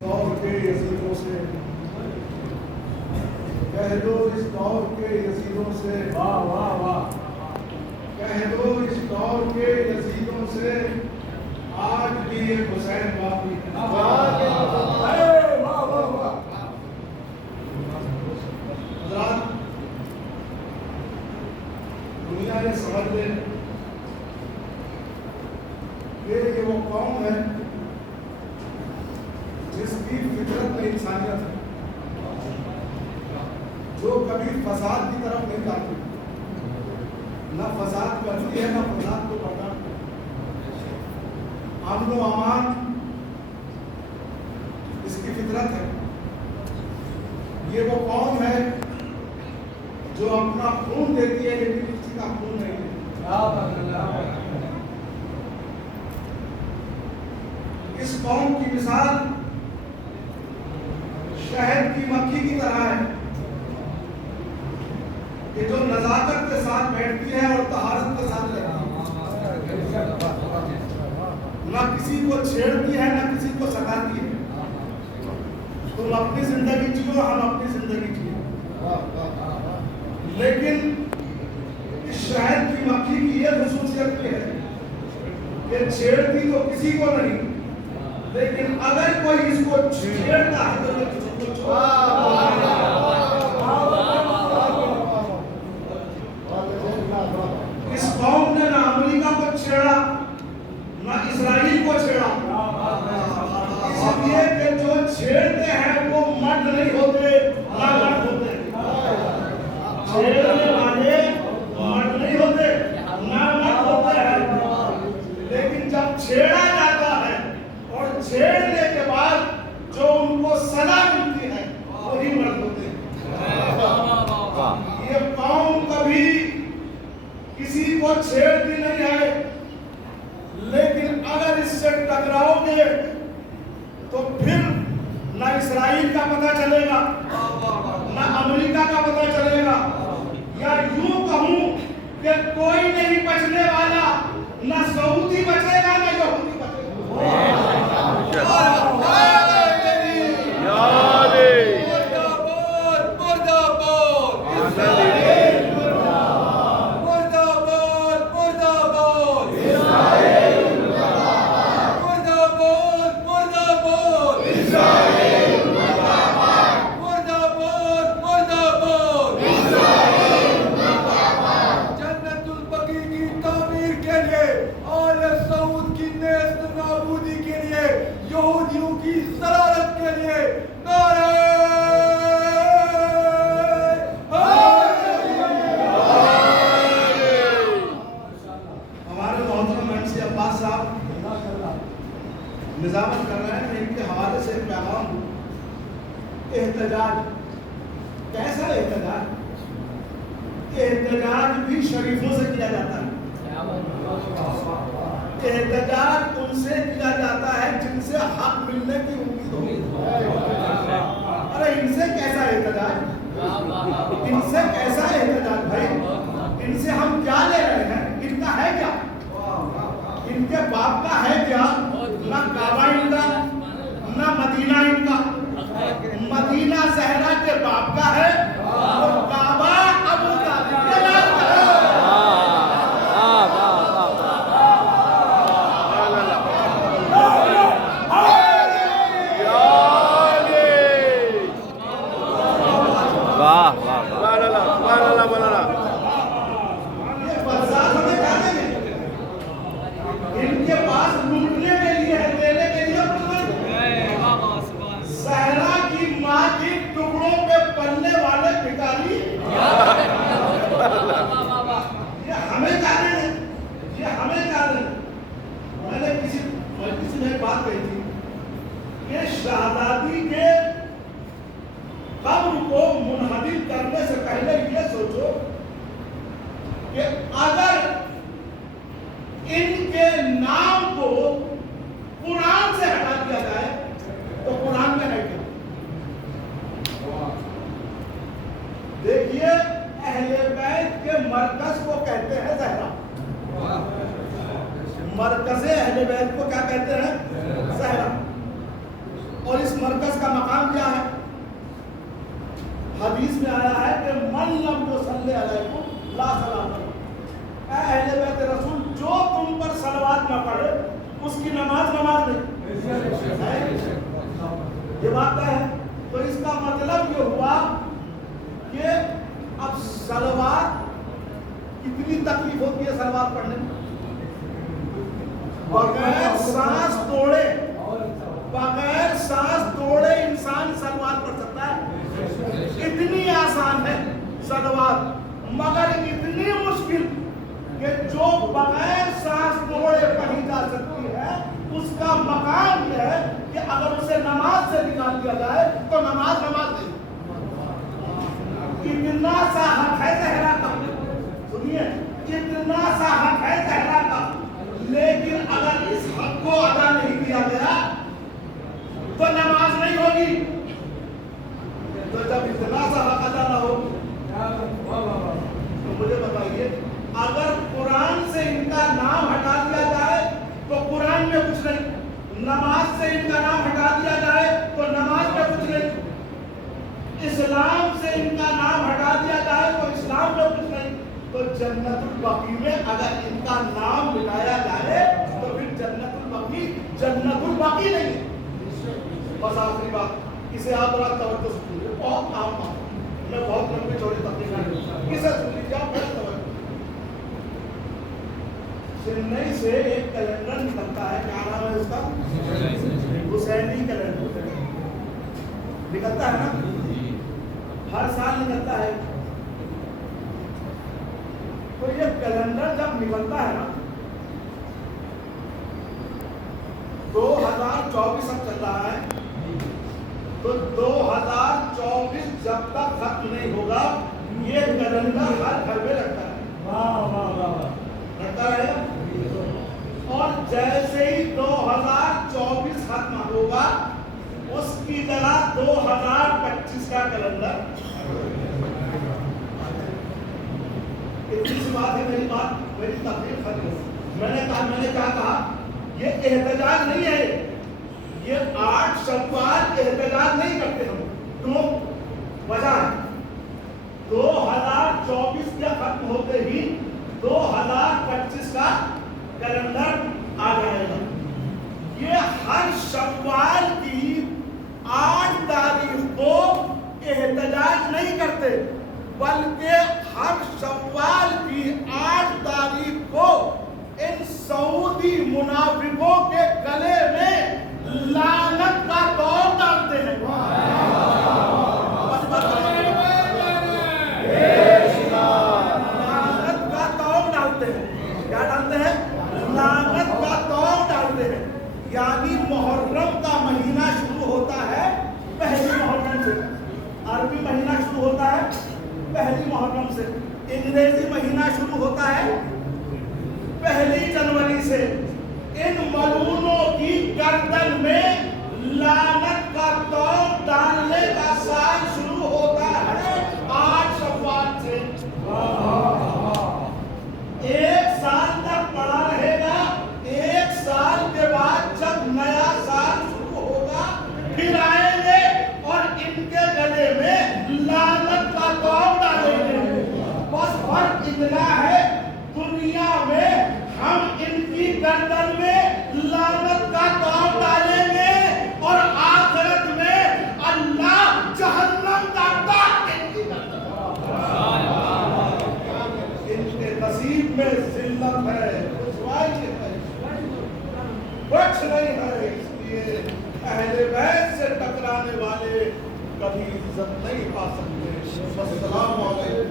دور کے یزیدوں سے کہہ دو، اس دور کے یزیدوں سے واہ واہ واہ کہہ دو، اس دور کے یزیدوں سے آج بھی یہ حسین باقی حضرات، دنیا یہ سمجھ لے کہ یہ وہ قوم ہے جس کی فطرت میں انسانیت ہے، جو کبھی فساد کی طرف نہیں جاتی، نہ فساد کرتی ہے نہ فساد کو برداشت کرتی ہے۔ امن و امان اس کی فطرت ہے۔ یہ وہ قوم ہے جو اپنا خون دیتی ہے لیکن کسی کا خون نہیں دیتی۔ اس قوم کی مثال شہد کی مکھی کی طرح ہے کہ جو نزاکت کے ساتھ بیٹھتی ہے اور طہارت کے ساتھ رہتی ہے، نہ کسی کو چھیڑتی ہے نہ کسی کو سکھاتی ہے۔ تم اپنی زندگی جیو، ہم اپنی زندگی جیو، لیکن اس شہد کی مکھی کی یہ خصوصیت بھی ہے کہ چھیڑتی تو کسی کو نہیں، لیکن اگر کوئی اس کو چھیڑتا ہے تو یہ کسی کو اس قوم نے نہ امریکہ کو چھیڑا نہ اسرائیل کو چھیڑا، اس لیے کہ جو چھیڑتے ہیں وہ مرد نہیں ہوتے نہ مرد ہوتے، چھیڑنے والے مرد نہیں ہوتے نہ مرد ہوتے ہیں، لیکن جب چھیڑا جاتا ہے اور چھیڑنے کے بعد جو ان کو سزا ملتی ہے وہی مرد ہوتے ہیں۔ یہ قوم کبھی کسی کو چھیڑتی نہیں ہے، لیکن اگر اس سے ٹکراؤ گے تو پھر نہ اسرائیل کا پتہ چلے گا نہ امریکہ کا پتہ چلے گا، یا یوں کہوں کہ کوئی نہیں بچنے والا، نہ سعودی بچے گا نہ یہودی بچے گا۔ نظامت کر رہے ہیں، ان کے حوالے سے ایک پیغام احتجاج۔ کیسا احتجاج؟ احتجاج بھی شریفوں سے کیا جاتا ہے، احتجاج ان سے کیا جاتا ہے جن سے حق ملنے کی امید ہو۔ ارے ان سے کیسا احتجاج؟ ان سے کیسا احتجاج بھائی؟ ان سے ہم کیا لے رہے ہیں؟ ان کا ہے کیا؟ ان کے باپ کا ہے کیا؟ نہ کعبہ ان کا نہ مدینہ ان کا۔ مدینہ زہرا کے باپ کا ہے اور کعبہ ابو طالب کے باپ کا ہے۔ ان کے پاس لوٹنے کے لیے ہے، دینے کے لیے زہرا کی ماں کی ٹکڑوں پہ پلنے والے بھکاری، یہ ہمیں جانے ہیں، یہ ہمیں جانے ہیں۔ میں نے کسی نے بات کہی تھی کہ شہزادی کے قبر کو منہدم کرنے سے پہلے یہ سوچو کہ اگر ان کے نام کو قرآن سے ہٹا دیا جائے تو قرآن میں ہے کیا؟ دیکھیے، اہل بیت کے مرکز کو کہتے ہیں زہرا، مرکز اہل بیت کو کیا کہتے ہیں؟ زہرا۔ اور اور اس مرکز کا مقام کیا ہے؟ حدیث میں آیا ہے کہ من لم یصلی علیکم لا صلاۃ لہ، اے اہل بیت رسول جو تم پر صلوات نہ پڑھے اس کی نماز نہیں. یہ بات ہے. تو اس کا مطلب یہ ہوا کہ اب صلوات کتنی تکلیف ہوتی ہے صلوات پڑھنے میں. بغیر سانس توڑے انسان صلوات پڑھ سکتا ہے. اتنی آسان ہے صلوات، مگر اتنی مشکل کہ جو بغیر سانس توڑے پڑھی جا سکتی ہے اس کا مقام یہ ہے کہ اگر اسے نماز سے نکال دیا جائے تو نماز نہیں. اتنا سا حق ہے زہرا کا، سنیے اتنا سا حق ہے زہرا کا، لیکن اگر اس حق کو ادا نہیں کیا گیا تو نماز نہیں ہوگی. تو جب اتنا سا حق ادا نہ ہو تو مجھے بتائیے اگر قرآن سے ان کا نام ہٹا دیا جائے تو قرآن میں کچھ نہیں، نماز سے ان کا نام ہٹا دیا جائے تو نماز میں کچھ نہیں، اسلام سے ان کا نام ہٹا دیا جائے تو اسلام میں کچھ نہیں. تو جنت البقیع میں اگر ان کا نام مٹایا جائے تو پھر جنت البقیع نہیں ہے. بس آخری بات اسے آپ ذرا توجہ سے سنیے، بہت عام بات ہے، میں بہت لمبی چوڑی تقریر نہیں، اسے سن لیجیے آپ بڑے توجہ. چنئی سے ایک کیلنڈر نکلتا ہے، کیا نام ہے اس کا؟ حسینی کیلنڈر نکلتا ہے نا، ہر سال نکلتا ہے. تو یہ کیلنڈر جب نکلتا ہے نا 2024 اب چل رہا ہے، تو 2024 جب تک ختم نہیں ہوگا یہ کیلنڈر ہر گھر میں لگتا ہے. لگتا رہے گا. اور جیسے ہی 2024 ختم ہوگا اس کی جگہ 2025 کا کیلنڈر. اتنی سی بات ہے، میری تقریر ختم. میں نے کیا کہا، یہ احتجاج نہیں ہے، یہ 8 شوال احتجاج نہیں کرتے ہم. کیوں؟ وجہ ہے 2024 کے ختم ہوتے ہی 2025 کا کیلنڈر آ جائے گا. یہ ہر شوال کی 8 تاریخ کو احتجاج نہیں کرتے، بلکہ ہر شوال کی 8 تاریخ کو ان سعودی منافقوں کے گلے میں لعنت کا دور ڈالتے ہیں. لعنت کا دور ڈالتے ہیں. کیا ڈالتے ہیں؟ لعنت کا دور ڈالتے ہیں. یعنی محرم کا مہینہ شروع ہوتا ہے پہلی محرم سے، عربی مہینہ شروع ہوتا ہے پہلی محرم سے، انگریزی مہینہ شروع ہوتا ہے 1 جنوری سے. ان ملعونوں کی گردن میں لعنت کا دور ڈالنے کا سال شروع ہوتا ہے 8 شوال سے. 1 سال تک پڑا رہے گا. 1 سال کے بعد جب نیا سال شروع ہوگا پھر آئیں گے اور ان کے گلے میں لعنت کا دور ڈالیں گے. بس فرق اتنا ہے، دنیا میں ہم ان کی گردن میں لعنت کا دور ڈالیں گے اور آخرت میں اللہ جہنم کا دور ان کی گردن. ان کے نصیب میں ذلت ہے، رسوائی ہے، کچھ نہیں ہے. اس لیے اہل بیت سے ٹکرانے والے کبھی عزت نہیں پا سکتے. السلام علیکم.